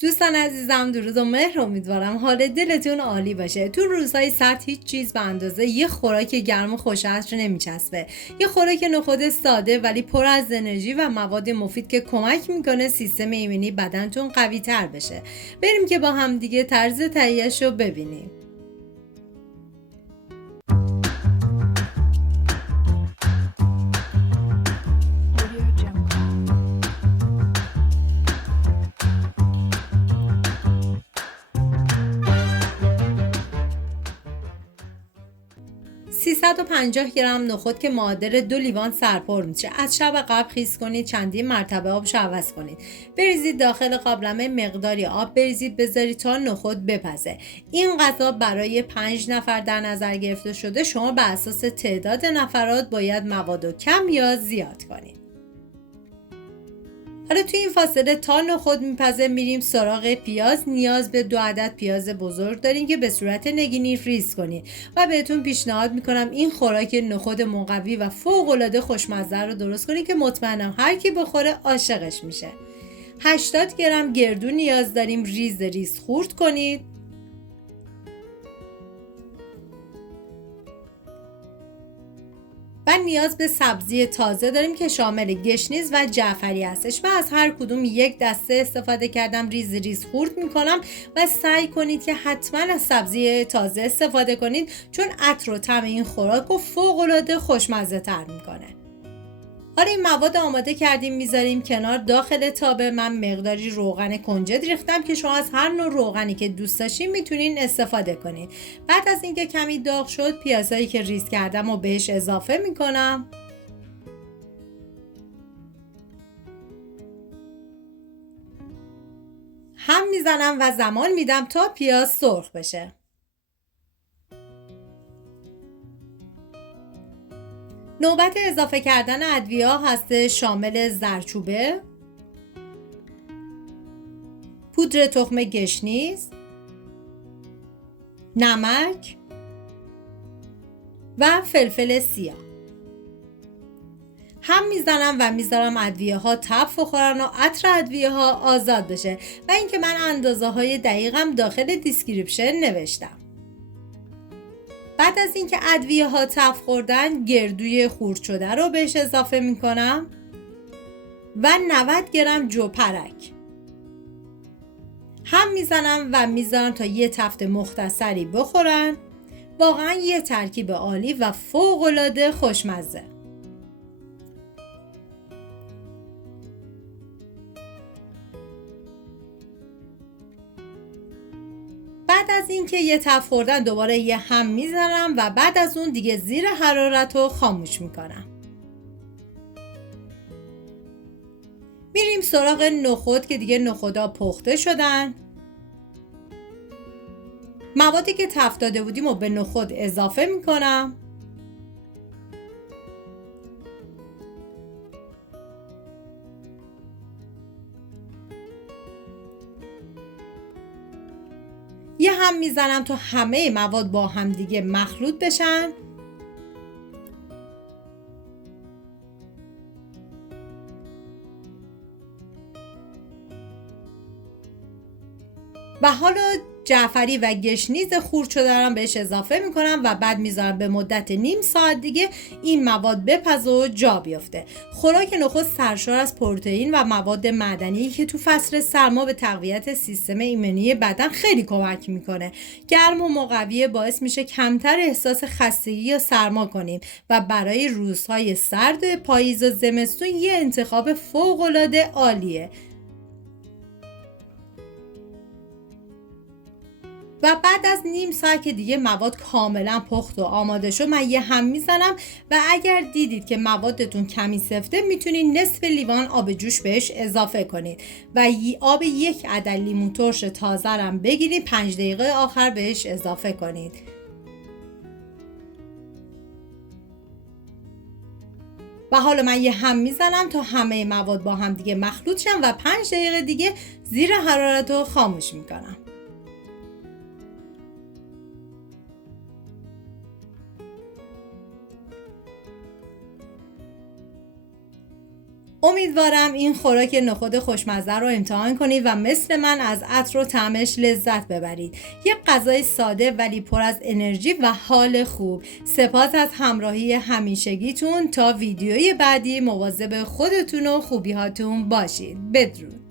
دوستان عزیزم، درود و مهر. امیدوارم حال دلتون عالی باشه. تو روزهای سرد هیچ چیز به اندازه یه خوراک گرم و خوش‌عطر نمیچسبه. یه خوراک نخود ساده ولی پر از انرژی و مواد مفید که کمک میکنه سیستم ایمنی بدنتون قوی تر بشه. بریم که با هم دیگه طرز تهیه‌اش رو ببینیم. 350 گرم نخود که معادل 2 لیوان سرپر میشه. از شب قبل خیس کنید، چندین مرتبه آبش عوض کنید. بریزید داخل قابلمه، مقداری آب بریزید، بذارید تا نخود بپزه. این غذا برای 5 نفر در نظر گرفته شده. شما بر اساس تعداد نفرات باید موادو کم یا زیاد کنید. حالا توی این فاصله تا نخود میپزه میریم سراغ پیاز. نیاز به 2 عدد پیاز بزرگ دارین که به صورت نگینی ریز کنید و بهتون پیشنهاد میکنم این خوراک نخود مقوی و فوق‌العاده خوشمزه رو درست کنید که مطمئنم هر کی بخوره عاشقش میشه. 80 گرم گردو نیاز داریم، ریز ریز خورد کنید. و نیاز به سبزی تازه داریم که شامل گشنیز و جعفری هستش و از هر کدوم یک دسته استفاده کردم. ریز ریز خورد میکنم و سعی کنید که حتما از سبزی تازه استفاده کنید، چون عطر و طعم این خوراک رو فوق‌العاده خوشمزه تر میکنه. حالا این مواد آماده کردیم میذاریم کنار. داخل تابه من مقداری روغن کنجد ریختم که شما از هر نوع روغنی که دوست داشتین میتونین استفاده کنید. بعد از اینکه کمی داغ شد پیازایی که ریز کردم و بهش اضافه میکنم. هم میزنم و زمان میدم تا پیاز سرخ بشه. نوبت اضافه کردن ادویه هست، شامل زردچوبه، پودر تخم گشنیز، نمک و فلفل سیاه. هم میزنم و میذارم ادویه ها تب بخورن و عطر ادویه ها آزاد بشه و اینکه من اندازه های دقیقم داخل دیسکریپشن نوشتم. بعد از اینکه ادویه ها تب خوردن گردوی خورد شده رو بهش اضافه میکنم و 90 گرم جوپرک. هم میزنم و میذارم تا یه تفت مختصری بخورن. واقعا یه ترکیب عالی و فوق‌العاده خوشمزه. بعد از اینکه یه تفت خوردن دوباره یه هم میزنم و بعد از اون دیگه زیر حرارت رو خاموش میکنم. میریم سراغ نخود که دیگه نخودا پخته شدن. موادی که تفت داده بودیم رو به نخود اضافه میکنم یه هم میزنم تا همه مواد با هم دیگه مخلوط بشن. و حالا جعفری و گشنیز خورد شده رو بهش اضافه میکنم و بعد میذارم به مدت نیم ساعت دیگه این مواد بپزه و جا بیفته. خوراک نخود سرشار از پروتئین و مواد معدنی که تو فصل سرما به تقویت سیستم ایمنی بدن خیلی کمک میکنه. گرم و مقوی، باعث میشه کمتر احساس خستگی یا سرما کنیم و برای روزهای سرد پاییز و زمستون یه انتخاب فوق‌العاده عالیه. و بعد از نیم ساعت که دیگه مواد کاملا پخت و آماده شد من یه هم میزنم و اگر دیدید که موادتون کمی سفته میتونید نصف لیوان آب جوش بهش اضافه کنید و آب 1 عدد لیمو ترش تازه هم بگیرید 5 دقیقه آخر بهش اضافه کنید. و حالا من یه هم میزنم تا همه مواد با هم دیگه مخلوط شن و 5 دقیقه دیگه زیر حرارت رو خاموش میکنم. امیدوارم این خوراک نخود خوشمزه رو امتحان کنید و مثل من از عطر و طعمش لذت ببرید. یک غذای ساده ولی پر از انرژی و حال خوب. سپاس از همراهی همیشگیتون. تا ویدیوی بعدی مواظب خودتون و خوبی‌هاتون باشید. بدرود.